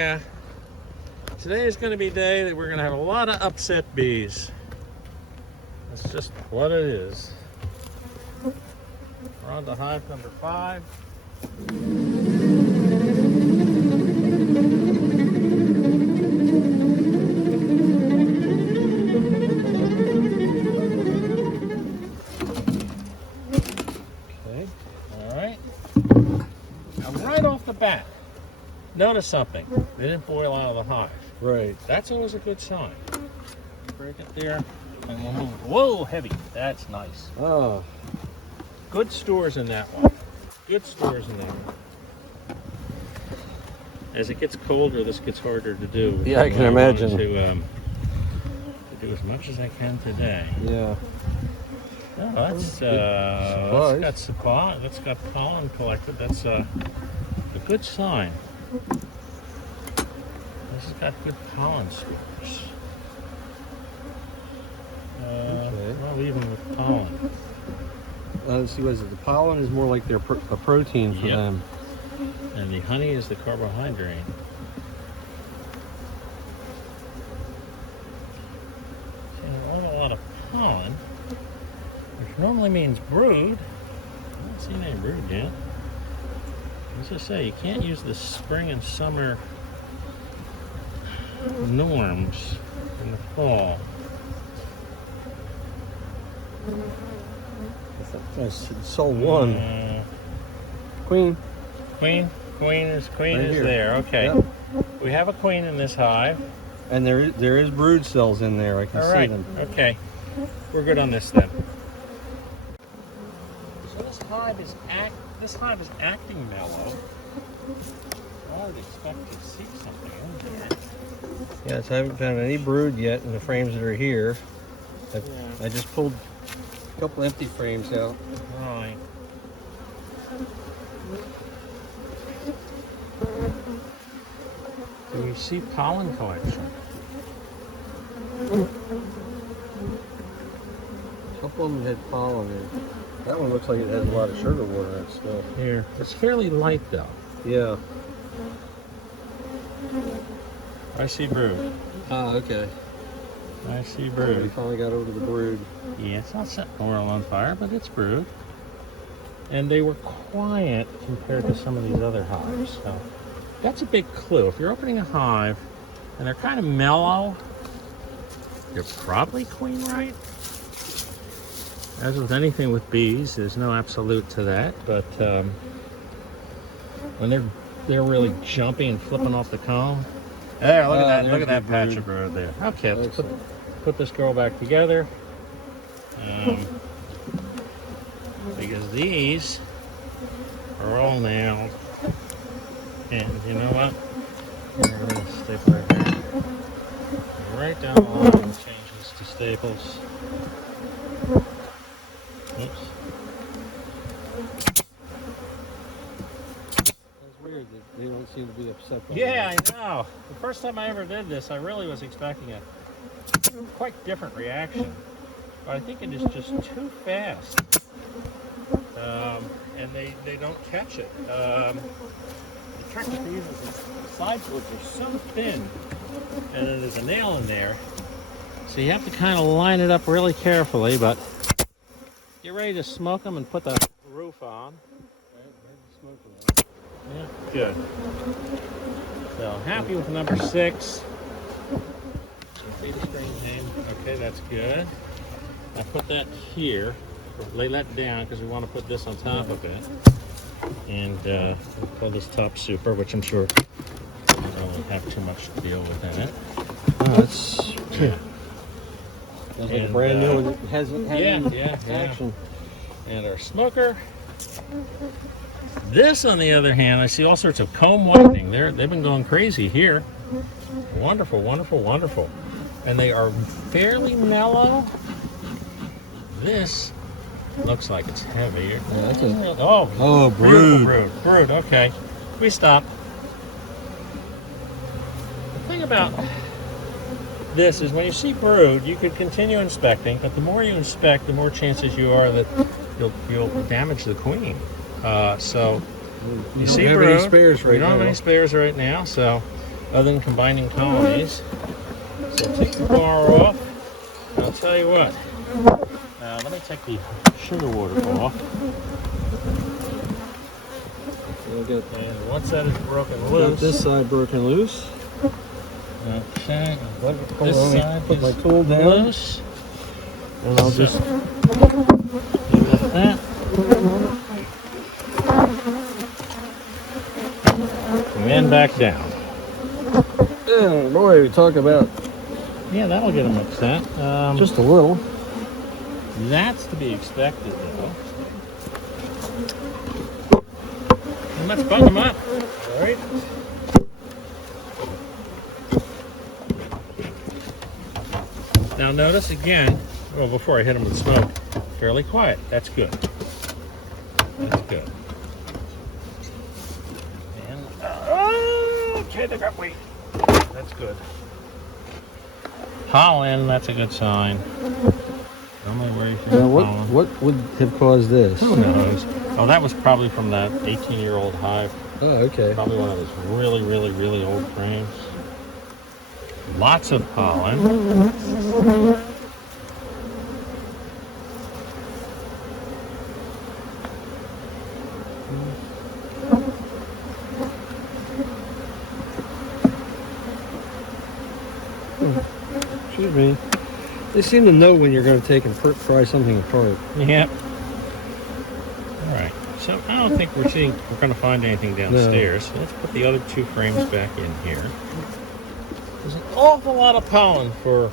yeah. Today is going to be a day that we're going to have a lot of upset bees. That's just what it is. We're on to hive number 5. Okay, all right. Now right off the bat, notice something. They didn't boil out of the hive. Right. That's always a good sign. Break it there, and we'll move. Whoa, heavy. That's nice. Oh. Good stores in that one. Good stores in that one. As it gets colder, this gets harder to do. Yeah, I can imagine. To do as much as I can today. Yeah. Oh, that's got supply. That's got pollen collected. That's a good sign. This has got good pollen scores. Okay. Well, even with pollen. Let's see, what is it? The pollen is more like a protein for them. And the honey is the carbohydrate. See, a lot of pollen, which normally means brood. I haven't seen any brood yet. As I say, you can't use the spring and summer norms in the fall. I saw one. Queen. Queen is Right here. there. Okay. Yep. We have a queen in this hive. And there is brood cells in there. I can see them. Okay. We're good on this then. So this hive is acting mellow. I would expect to see something in here. Yes, I haven't found any brood yet in the frames that are here. I just pulled a couple empty frames out. Right. Do we see pollen collection? A couple of them had pollen in it. That one looks like it has a lot of sugar water in it still. Here. It's fairly light though. Yeah. I see brood. Ah, okay. I see We brood. finally got over to the brood. Yeah, it's not setting oil on fire, but it's brood. And they were quiet compared to some of these other hives. So that's a big clue. If you're opening a hive and they're kind of mellow, you're probably queen right. As with anything with bees, there's no absolute to that, but when they're really jumping and flipping off the comb. There, look at that! Look at that patch of brood there. Okay, let's put this girl back together. Because these are all nailed, and you know what? We're going to staple right here. Right down the line and change this to staples. Oops. That's weird that they don't seem to be upset by Yeah, that. I know. The first time I ever did this, I really was expecting a quite different reaction. But I think it is just too fast. And they don't catch it. The trick with these is the side boards are so thin, and then there's a nail in there. So you have to kind of line it up really carefully, but get ready to smoke them and put the roof on. Yeah, good. So happy with number 6. Okay, that's good. I put that here. Lay that down because we want to put this on top of it. And we'll call this top super, which I'm sure won't have too much to deal with in it. Oh, that's And, like a brand new one that hasn't had any action. And our smoker. This, on the other hand, I see all sorts of comb whitening. They've been going crazy here. Wonderful, wonderful, wonderful. And they are fairly mellow. This looks like it's heavy. Yeah, that's brood. Brood, okay. We stop. The thing about this is when you see brood, you could continue inspecting, but the more you inspect, the more chances you are that you'll damage the queen. So you see brood. We don't have any spares right now, so other than combining colonies. So take the bar off. And I'll tell you what. Let me take the sugar water off. And once that is broken loose. This side broken loose. Okay. This side put my tool down. Loose. And I'll just leave it at that. And then back down. Oh boy, we talk about Yeah, that'll get them upset. just a little. That's to be expected, though. And let's button them up. All right. Now notice again, well, before I hit them with smoke, fairly quiet. That's good. That's good. And, okay, they got weight. That's good. Pollen, that's a good sign. Normally where you Now, feel what pollen. would have caused this? Who knows? Oh, that was probably from that 18-year-old hive. Oh, okay. Probably one of those really, really, really old frames. Lots of pollen. Excuse me. They seem to know when you're going to take and pry something apart. Yep. All right. So I don't think we're going to find anything downstairs. So let's put the other two frames back in here. There's an awful lot of pollen for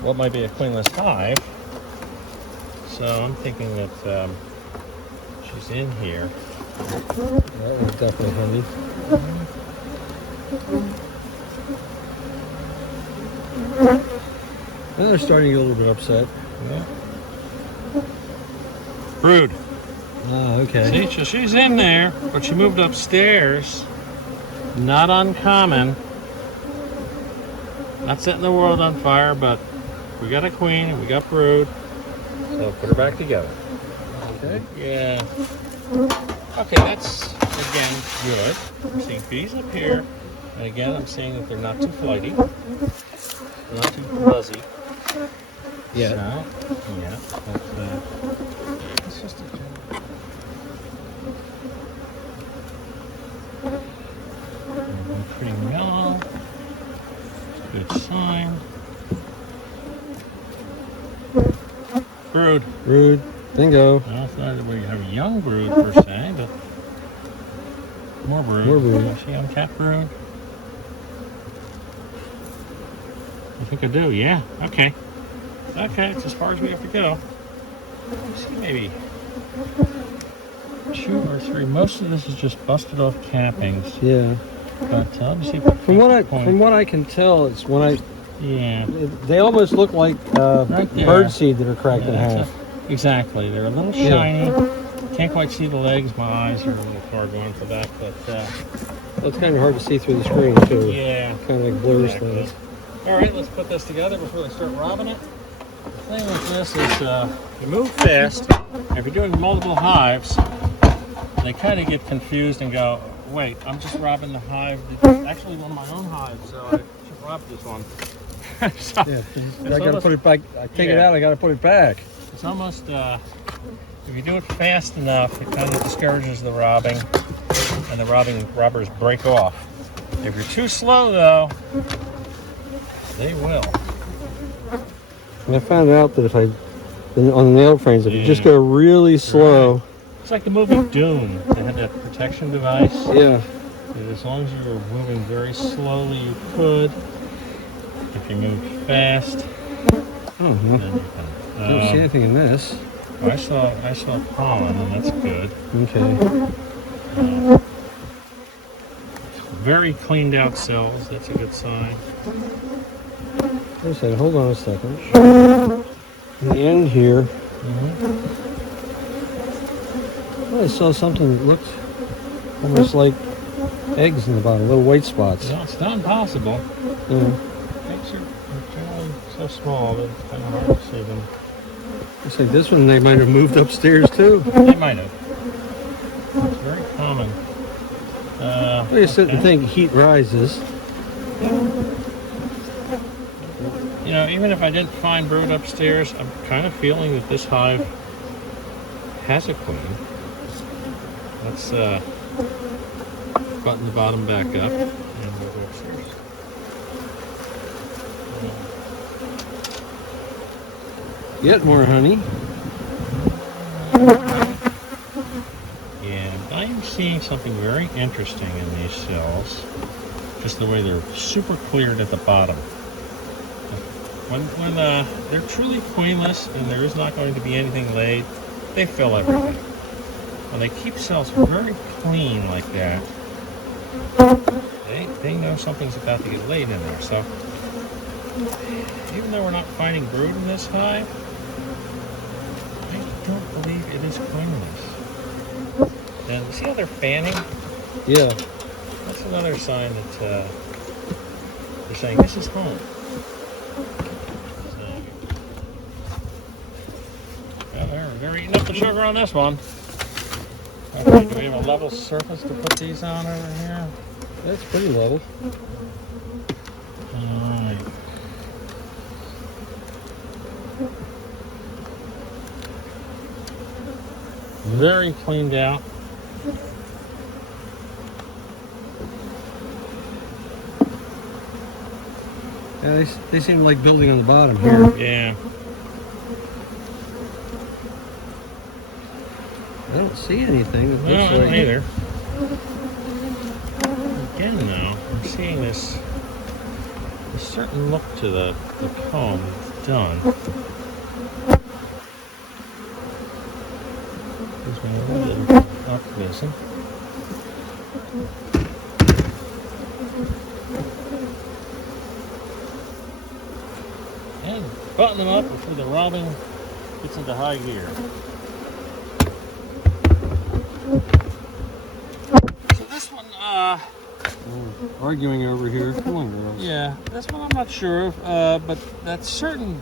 what might be a queenless hive. So I'm thinking that she's in here. That was definitely honey. Now they're starting to get a little bit upset. Yeah. Brood. Oh, okay. See, so she's in there, but she moved upstairs. Not uncommon. Not setting the world on fire, but we got a queen and we got brood. So put her back together. Okay. Yeah. Okay, that's again good. I'm seeing bees up here. And again, I'm seeing that they're not too flighty. They're not too buzzy. Yeah. So, yeah. It's just a pretty yellow. Good sign. Brood. Brood. Bingo. Well, it's not that we have a young brood per se, but more brood. More brood. I see uncapped brood. I think I do, yeah. Okay. Okay, it's as far as we have to go. Let's see, maybe 2 or 3. Most of this is just busted off cappings. Yeah. But let me see if From what I can tell, it's when I yeah. they almost look like Right there. bird seed that are cracked in half. Exactly. They're a little shiny. Can't quite see the legs. My eyes are a little far going for that, but Well, it's kind of hard to see through the screen too. yeah. Kind of like blurs Exactly. things. All right, let's put this together before they start robbing it. The thing with this is you move fast. And if you're doing multiple hives, they kind of get confused and go, wait, I'm just robbing the hive. It's actually one of my own hives, so I should rob this one. So, Yeah. it's I got to almost- put it back. I take it Yeah. out. I got to put it back. It's almost, if you do it fast enough, it kind of discourages the robbing, and the robbers break off. If you're too slow, though, they will. And I found out that if I on the nail frames, if you just go really slow, It's like the movie Doom. They had that protection device. yeah. And as long as you were moving very slowly, you could. If you move fast, Oh, no. then you I don't see can. anything in this. I saw pollen, and that's good. Okay. Very cleaned out cells. That's a good sign. Wait a second. Hold on a second. In the end here, I saw something that looked almost like eggs in the bottom, little white spots. No, it's not impossible. Yeah. Eggs are generally so small that it's kind of hard to see them. It's like this one, they might have moved upstairs too. They might have. It's very common. I just sit and think heat rises. You know, even if I didn't find brood upstairs, I'm kind of feeling that this hive has a queen. Let's button the bottom back up and we'll go upstairs. Yet more honey. And I am seeing something very interesting in these cells. Just the way they're super cleared at the bottom. When they're truly queenless and there is not going to be anything laid, they fill everything. When they keep cells very clean like that, they know something's about to get laid in there. So even though we're not finding brood in this hive, I don't believe it is queenless. And see how they're fanning? Yeah. That's another sign that they're saying this is home. They're eating up the sugar on this one. Okay, do we have a level surface to put these on over here? That's pretty level. Alright. Very cleaned out. Yeah, they seem like building on the bottom here. Yeah. I don't see anything that No, looks I don't like either. Again, though, I'm seeing this a certain look to the comb that's done. Gives me a little bit of optimism. And button them up before the robbing gets into high gear. So this one, arguing over here. Come on, girls. yeah, this one I'm not sure of, but that certain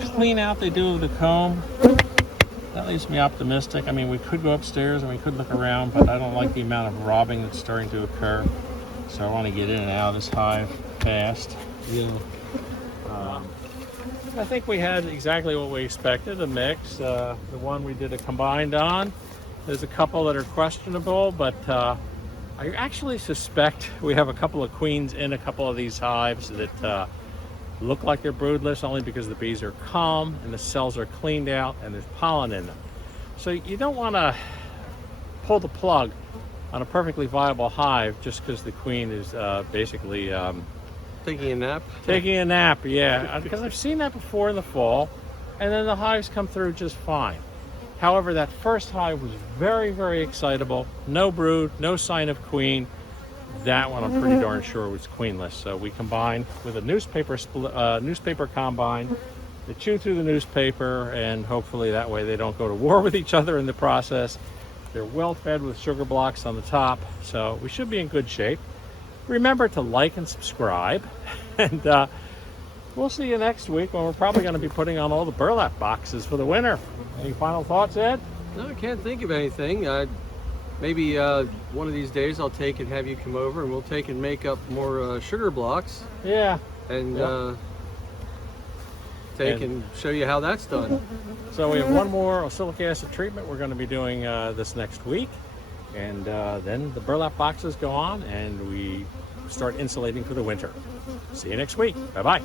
clean out they do of the comb, that leaves me optimistic. I mean, we could go upstairs and we could look around, but I don't like the amount of robbing that's starting to occur. So I want to get in and out of this hive fast. Yeah. I think we had exactly what we expected, a mix. The one we did a combined on. There's a couple that are questionable, but I actually suspect we have a couple of queens in a couple of these hives that look like they're broodless only because the bees are calm and the cells are cleaned out and there's pollen in them. So you don't want to pull the plug on a perfectly viable hive just because the queen is basically Taking a nap? taking a nap, yeah, because I've seen that before in the fall, and then the hives come through just fine. However, that first hive was very, very excitable. No brood, no sign of queen. That one I'm pretty darn sure was queenless. So we combined with a newspaper combine. They chew through the newspaper, and hopefully that way they don't go to war with each other in the process. They're well fed with sugar blocks on the top, so we should be in good shape. Remember to like and subscribe, and we'll see you next week when we're probably going to be putting on all the burlap boxes for the winter. Any final thoughts, Ed? No, I can't think of anything. Maybe one of these days I'll take and have you come over and we'll take and make up more sugar blocks. Yeah. And take and show you how that's done. So we have one more oxalic acid treatment we're going to be doing this next week. And then the burlap boxes go on and we start insulating for the winter. See you next week. Bye-bye.